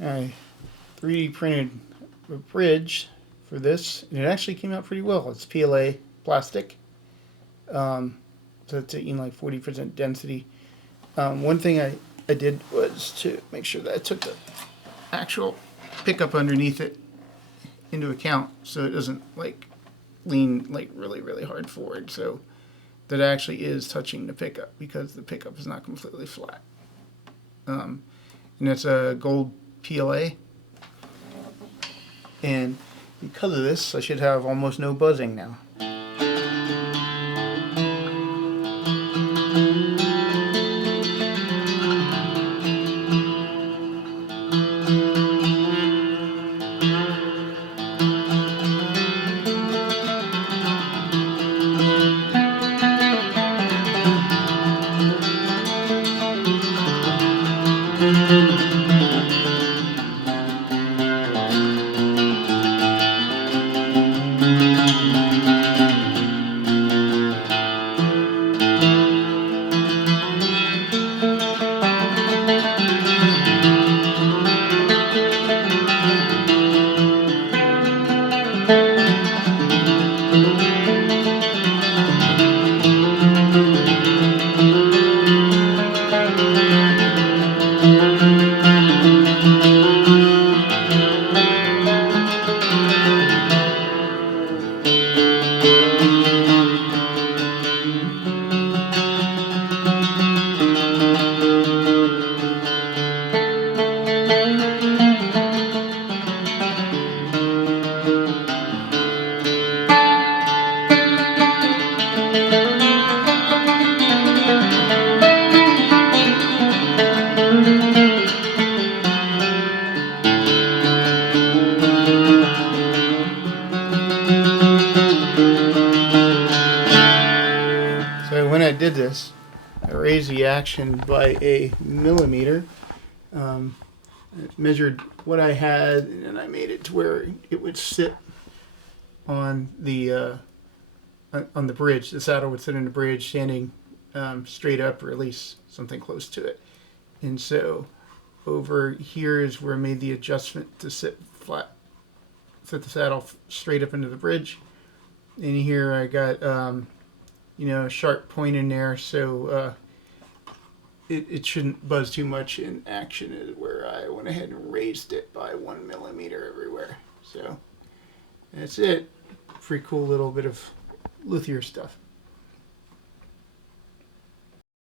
I 3D printed a bridge for this, and it actually came out pretty well. It's PLA plastic, so it's at, like 40% density. One thing I did was to make sure that I took the actual pickup underneath it into account, so it doesn't like lean like really hard forward, so that actually is touching the pickup, because the pickup is not completely flat. And it's a gold PLA, and because of this I should have almost no buzzing now. So when I did this, I raised the action by a millimeter. I measured what I had, and I made it to where it would sit on the bridge. The saddle would sit on the bridge, standing straight up, or at least something close to it. And so over here is where I made the adjustment to sit flat, set the saddle straight up into the bridge. And here I got a sharp point in there, so it shouldn't buzz too much in action, is where I went ahead and raised it by 1 millimeter everywhere. So that's it. Pretty cool little bit of luthier stuff.